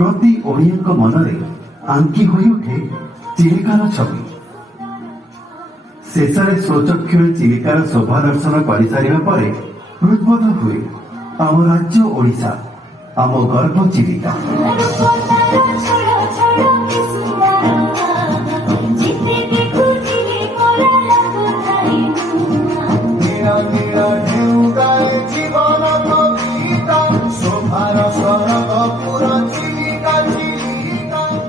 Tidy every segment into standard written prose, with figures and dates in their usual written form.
प्रति ओडिया मनरे आंकी होई उठे चिलिकार छवि। शेषे स्वचक्षु चिलिकार शोभा दर्शन कर सारिबा परे हृदबोध हुए आम राज्य ओडिशा आम गर्व चिलिका।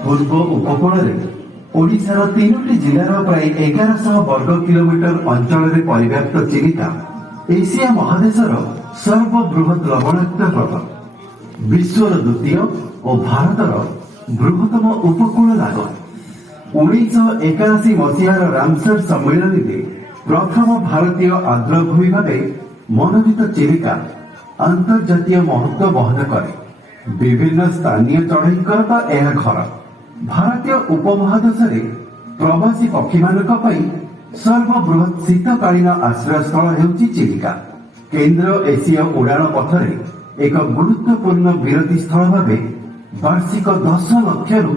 पूर्व उपकूल ओडिशार 3टी जिलार प्राय 1100 वर्ग किलोमीटर अंचल में परिव्याप्त चिलिका एशिया महादेशर सर्वबृहत लवणाक्त ह्रद, विश्वर द्वितीय और भारतर बृहत्तम उपकूल लागो। 1981 मसीहार रामसर सम्मेलन में प्रथम भारतीय आर्द्रभूमि भाव मनोनीत चिलिका अंतर्जातीय महत्व बहन करे। विभिन्न स्थानीय चढ़ईकर तो यह घर भारतीय उपमहादेश प्रवासी पक्षी सर्वबृहत शीतकालीन आश्रयस्थल हेउची चिलिका। केंद्र एशिया उड़ाण पथरे एक गुरुत्वपूर्ण विरति स्थल भाव वार्षिक 10 लक्षरू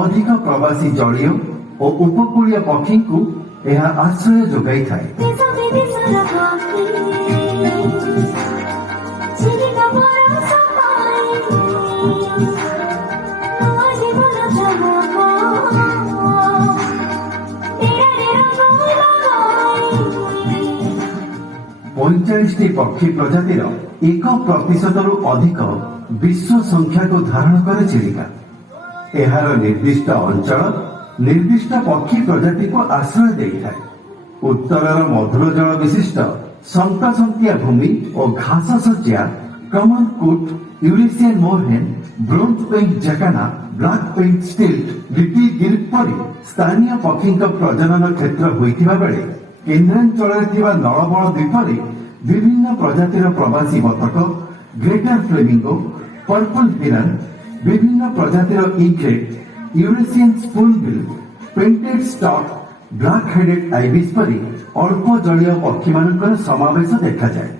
अधिक प्रवासी जलीय और उपकूलीय पक्षी को यह आश्रय जोगाई थाए। पैंचाश पक्षी प्रजातिर 1% अधिक विश्व संख्या को धारण करे चिलिका। एहार निर्दिष्ट अंचल निर्दिष्ट पक्षी प्रजाति को आश्रय देइଥାଏ। उत्तरर मधुर जल विशिष्ट संतसंतिया भूमि और घास सज्जा common coot, Eurasian moorhen, bronze पेंट जकाना, ब्लैक पेंट स्टिल्ट, लिटिल गिल्ट परी स्थानीय पक्षी प्रजनन क्षेत्र होइथिबा बेले केन्द्रांचल नलबल द्वीप विभिन्न प्रजातिर प्रवासी बतक, ग्रेटर फ्लेमिंगो, पर्पल हिरन, विभिन्न प्रजातिर egret, Eurasian spoonbill, painted stork, black headed ibis परी अल्प जलीय पक्षी मानकर समावेश देखा जाए।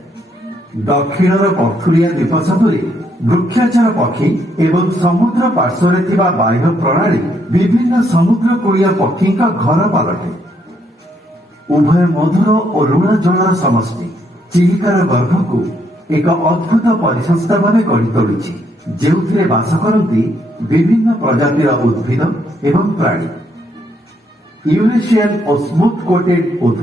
दक्षिणर पथुरिया द्वीप सबुरे वृक्षाचर पक्षी एवं समुद्र पार्श्वरे थिबा बाह्य प्रणाली विभिन्न समुद्रकूलीय पक्षी घर पलटे। उभय मधुर और ऋण जलर समष्टि चिलिकार गर्भ को एक अद्भुत परिसंस्था भाव गढ़ी तोड़ी, जो बास करती विभिन्न प्रजातिर उद्भिद एवं प्राणी। यूरेशियन और स्मूथ कोटेड उध,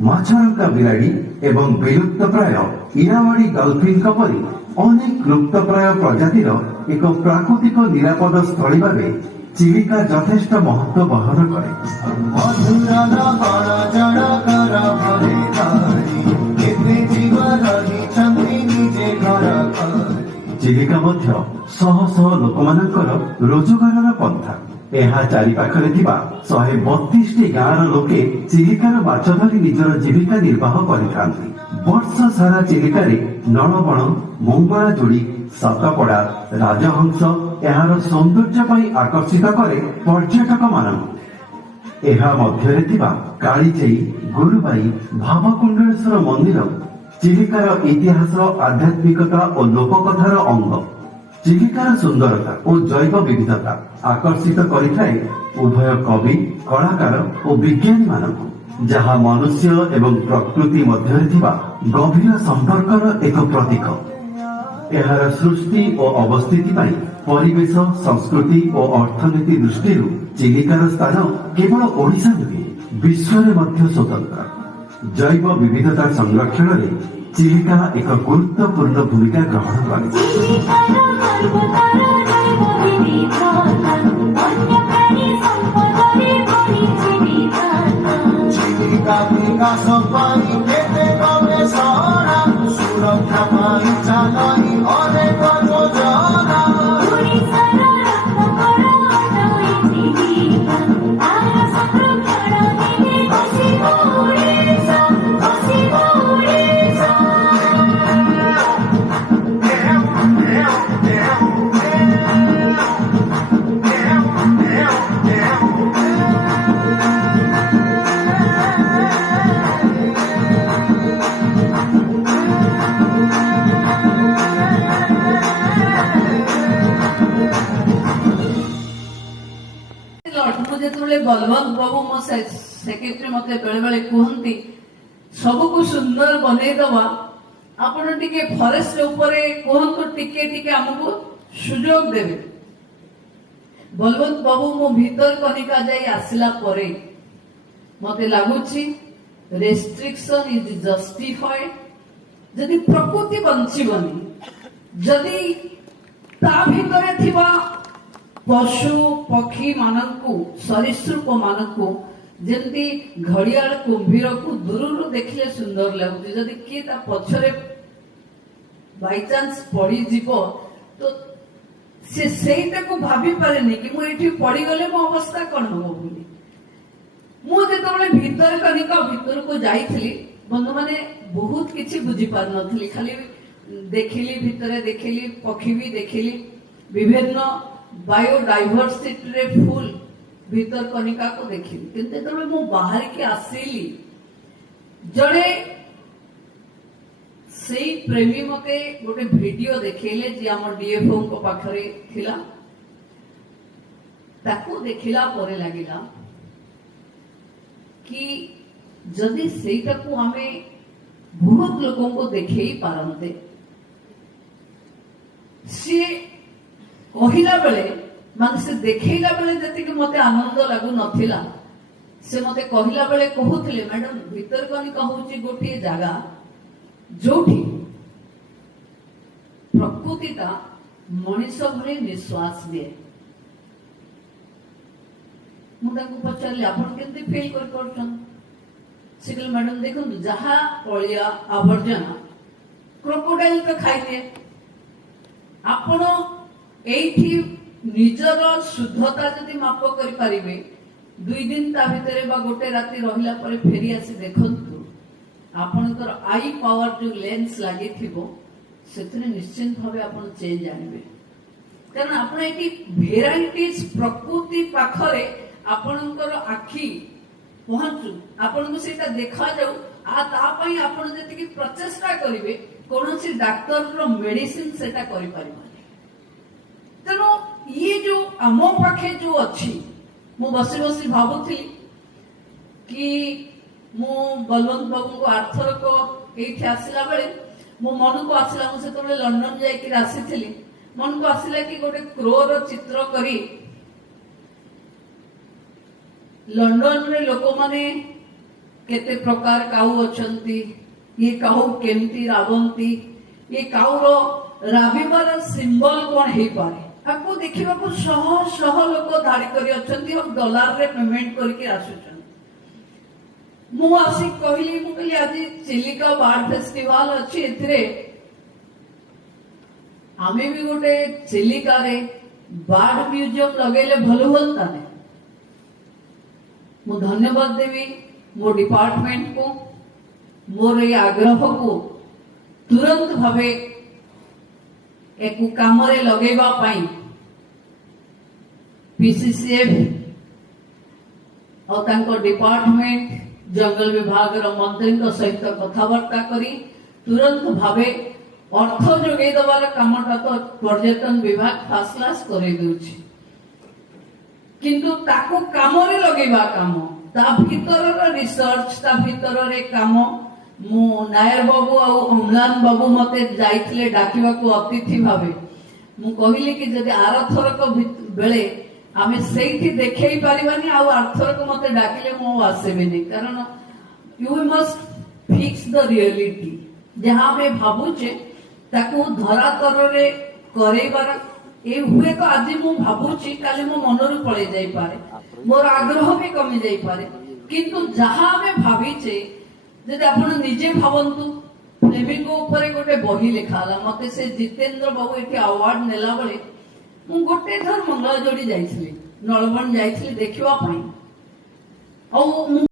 माछरंका बिराड़ी एवं विलुप्त प्राय इरावाड़ी डल्फिन परी अनेक लुप्तप्राय प्रजातिर एक प्राकृतिक निरापद स्थली भाव चिलिका यथेष्ट महत्व बहन करे। चिलिका मध्य शह शह लोक रोजगार पंथा। यह चारिपाखरे 132 गाँवर लोके चिलिकार माछ धरी निजर जीविका निर्वाह करिथांती। वर्ष सारा चिलिकारे नलबण, मंगला जोड़ी, सातपड़ा, राजहंस एहार सौंदर्य पर आकर्षित करे पर्यटक मानक। एहा मध्यरे थिबा कालीचई, गुरुबाई, भावकुंडलेश्वर मंदिर चिलिकार इतिहास, आध्यात्मिकता और लोककथार अंग। चिलिकार सुंदरता और जैव विविधता आकर्षित करिथाए उभय कवि, कलाकार और विज्ञानी मानक, जहाँ मनुष्य एवं प्रकृति मध्य गभीर संपर्कर एक प्रतीक। एहार सृष्टि और अवस्थिति पाई परिवेश, संस्कृति और अर्थनीति दृष्टि चिलिकार स्थान केवल ओडिशा नुहे विश्व में स्वतंत्र। जैव विविधता संरक्षण में चिलिका एक गुरुत्वपूर्ण भूमिका ग्रहण करे। मुझे बलवंत बाबू मो सेक्रेटरी मत बेले बेले कहती सबको सुंदर बनई दवा आपण टिके फॉरेस्ट ऊपरे कहतु टिके टिके हमको सुजोग देवे। बलवंत बाबू मो भीतर कनिका जाई आसिला परे मते लागुची रेस्ट्रिक्शन इज जस्टिफाइड। जदि प्रकृति बंचीबनी जदि ता भीतर थिबा पशु पक्षी मानकू सरीसृप मानकू जेमती घड़ियाल कुंभीर को दूर देखले सुंदर लगुच जदि किए ता पछरे बाई चांस पड़ी जीव तो से सेटा को भाभी पारेनी कि मु एठी पड़ी गले मो अवस्था कोन हो बोली। मु जेतबेले भीतर कनिका भीतर को जाईथिली बंधु माने बहुत किछि बुझी पार नथिली खाली देखिली भीतर देखिली पक्षी भी देखिली विभिन्न बायोडाइवर्सिटी रे फुल भीतर कनिका को देखिली किंतु जेतबेले मु बाहर के आसीली जड़े से प्रेमी मते गोटे वीडियो देखेले जे हमर डीएफओ को पाखरे थिला ताको देखिला परे लागिला कि जदि सेटा को हमें बहुत लोगों को देखे ही पारंते सी कहिला बेले माने से देखैला बेले जति कि मते आनंद लागु नथिला से मते कहिला बेले कहउथिले मैडम भीतर कनी कहउची गोटे जागा जोठी प्रकृतिटा मनीष भले निश्वास दिए। मुझे पचारे आप फील कर मैडम देखो जहा अलिया आवर्जना क्रोकोडाइल तो खाई दिए आपण एठी निजर शुद्धता जदि माप करि परिबे 2 दिन ता भितरे बा गोटे राति रहिला परे फेरी आसी देखंतु आपनकर आई पावर जो लेंस लागि थिबो सेतने निश्चित भावे आपण चेंज आनिबे कारण आपण एठी वेराइटीज प्रकृति पाखरे आपनकर आखी पहुंचु आपन को सेटा देखा जाऊ आ ता पई आपण जति कि प्रचेष्टा करिवे कोनोसी डाक्टर रो मेडिसिन सेटा करि परिबानी। तनो ये जो आमो पाखे जो अछि मु बसी बसी भाबुथि कि मु बलवंत बाबू को आर्थर को एठी आसिला बेले मो मन को आसिला मु से तबले लंदन जाई कि आसीथिली मन को आसिला कि गोटे क्रो रो चित्र करी लंडन रे लोक माने केते प्रकार काऊ अछंती ये काऊ केमती रावंती ये काऊ रो राबिबार सिंबल कोन हे पारे आपको देखिबा को शह शह लोक धाड़ी करी अछंती और डॉलर रे पेमेंट करके आसुछन। मु आसी कहली मु कहली आज चिलिका बार्ड फेस्टिवल अछि एथरे आमे भी गोटे चिलिका रे बार्ड म्यूजियम लगेले भलो होता ने मु धन्यवाद देवी मो डिपार्टमेंट को मोर ये आग्रह को तुरंत भावे एक काम रे लगेबा पाई पीसीसीएफ और तांको डिपार्टमेंट जंगल विभाग रो मंत्री को सहित कथबार्ता करी तुरंत भावे अर्थ जोगे दबार कामटा तो पर्यटन विभाग फास्ट क्लास करे देउछि किंतु ताको कामरे लगेबा काम ता भीतर रिसर्च ता भीतर रे काम मु नायर बाबू आ अम्लान बाबू मते जाइथिले डाकिबा को अतिथि भावे मु कहिली कि जदि आरथर को बेले आमे सेठी देखै परिबानी आ आरथर को मते डाकिले मु आसेबेनी कारण you must fix the reality जहां में भाबुचे ताको धरातर रे करेबार ए हुए तो आज मु भाबुची काली मो मनरु पळे जाई पारे मोर आग्रह भी कमी जाई पारे किंतु जहां में भाबीचे जदि आपण निजे भावंतु फ्लेमिंगो ऊपर गोटे बही लिखाला मते से जितेंद्र बाबू एठी अवार्ड नेला बळे मु गोटे थर मंगल जोड़ी जाइथिली नळबन जाइथिली देखिबा पई औ